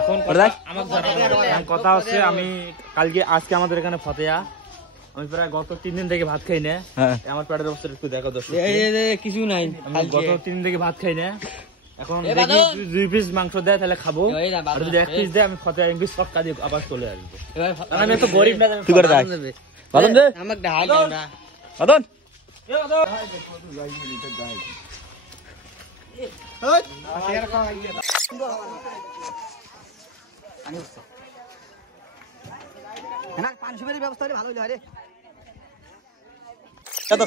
এখন কথা হচ্ছে আমি আজকে আমাদের এখানে ফতেয়া আমি প্রায় গত 3 দিন থেকে ভাত খাই না আমার পেটের অবস্থা একটু দেখো দর্শক কিছু নাই আমি গত 3 দিন থেকে ভাত খাই না এখন দেখি 2 পিস মাংস দেয় তাহলে খাবো আর যদি 1 পিস দেয় আমি ফতেয়া ইংলিশ পক্কা দিয়ে আবার চলে আসবো আমি তো গরিব না তুই করে যাস বাদন দে আমাকে ঢাল না বাদন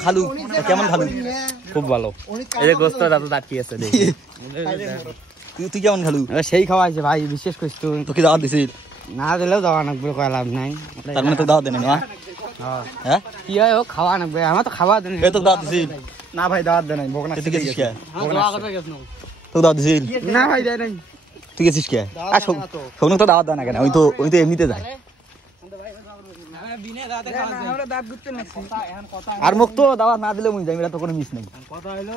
খালু কেমন খালু খুব ভালো এই যে গোস্ত দাদা দাঁড়ি আছে দেখি তুই কেমন খালু সেই খাওয়াইছে ভাই বিশেষ করে তোকে দাওয়াত দিছিল না দিলেও দাওয়া নাকবে কয় লাভ নাই তার মানে তো দাওয়াত দেন না হ্যাঁ কি হয় ও খাওয়া নাকবে আমার তো খাওয়া দেন এ তো দাওয়াত দিছিল না ভাই দাওয়াত দেন নাই ভোগনা তুই গেছিস কে দোয়া করতে গেছ না তো দাওয়াত দিছিল না ভাই দেয় নাই তুই গেছিস কে আর শোনো তো দাওয়াত দেয় না কেন ওই তো এমনিতে যায় আর মুখ তো দাওয়াত না দিলে মুই যাই তো কোনো মিস নাই কথা হলো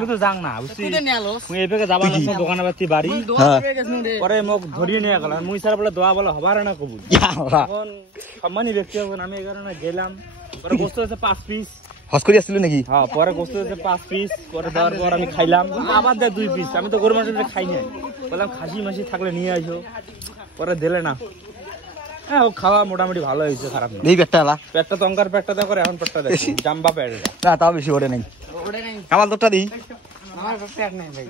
মুই তো যাং না বুঝছিস মুই এবেকে যাবা না দোকানে বাতি বাড়ি পরে মুখ ধরিয়ে নিয়ে গেল মুই স্যার বলে দোয়া বলে হবার না কবুল এখন সম্মানী ব্যক্তি হবেন আমি এই কারণে গেলাম পরে গোস্ত হচ্ছে 5 পিস হস করে আসছিল নাকি হ্যাঁ পরে গোস্ত হচ্ছে 5 পিস পরে দেওয়ার পর আমি খাইলাম আবার দেয় 2 পিস আমি তো গরু মাংস খাই না বললাম খাসি মাসি থাকলে নিয়ে আসো পরে দিলে না হ্যাঁ ও খাওয়া মোটামুটি ভালো হয়েছে খারাপ না এই পেটটা আলা পেটটা তো অঙ্কার পেটটা দেখো এখন পেটটা দেখো জাম্বা পেট না তাও বেশি ওরে নাই কামাল তোরটা দিই আমার পেট নাই ভাই